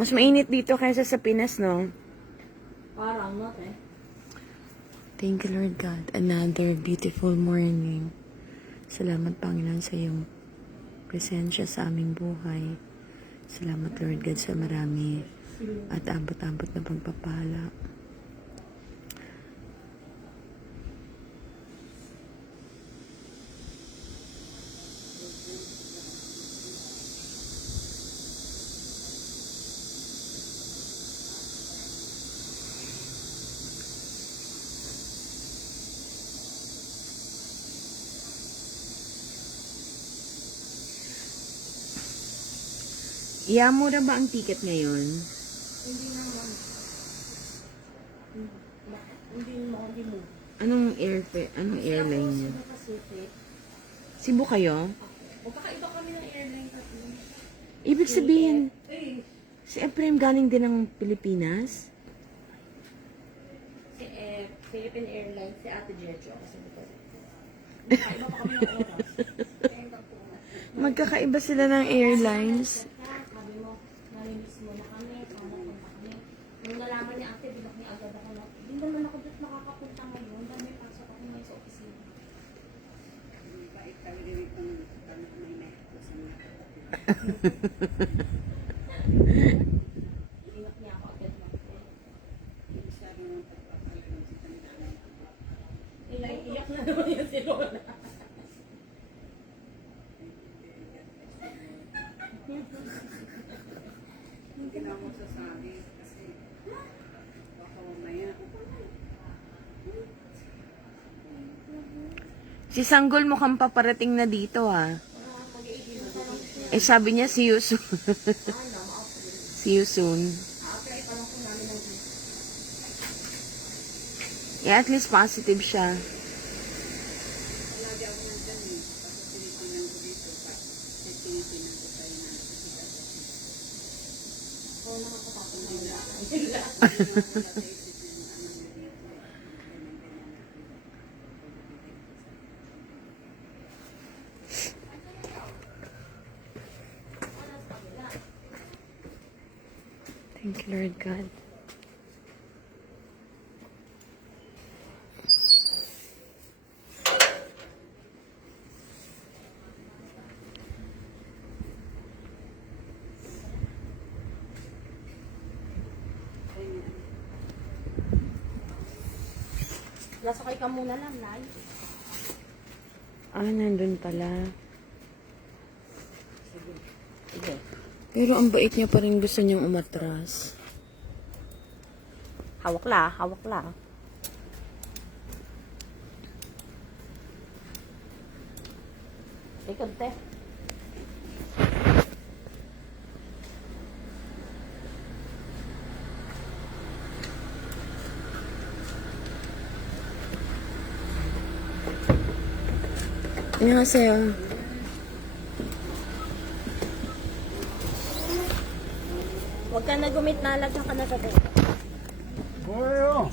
Mas mainit dito kaysa sa Pinas, no? Parang not eh. Thank you, Lord God. Another beautiful morning. Salamat, Panginoon, sa iyong presensya sa aming buhay. Salamat, Lord God, sa marami at abot-abot na pagpapala. Mura ba ang ticket ngayon? Hindi naman. Hindi mo. Anong airline niya? Cebu Pacific. Cebu kayo? Magkakaiba kami ng airline tatlo. Ibig sabihin, Eh, si Ephraim galing din ng Pilipinas? si Philippine Airlines, si Ate Jejo. Kasi magkakaiba pa kami ng oras. Magkakaiba sila ng airlines. Sabi mo, nalinis mo na kami, punta kami. Nung nalaman ni Ate, bilak niya agad ako na, hindi naman ako dito nakakapunta ngayon, dahil may pasok ako ngayon sa opisina. Bilak niya ako agad na. Iyak na naman yan si Lola. Hindi na ako sasabi kasi baka mamaya. Si Sanggol mukhang paparating na dito, ha? Eh, sabi niya, see you soon. See you soon. Yeah, at least positive siya. Lagi ako nandyan eh. Kasi tinitingnan ko dito. Kasi tinitingnan ko tayo na Oo, nakakapapin na wala. Thank you, Lord God. Lasakay ka muna lang, Nay. Ah, nandun pala. Sige. Pero ang bait niya pa rin gusto niyang umatras. Hawak la, hawak la. Ikot, te. 안녕하세요. Huwag ka na gumit na, lagyan ka na sa te. 뭐예요?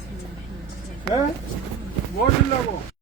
예? 뭐 하시려고?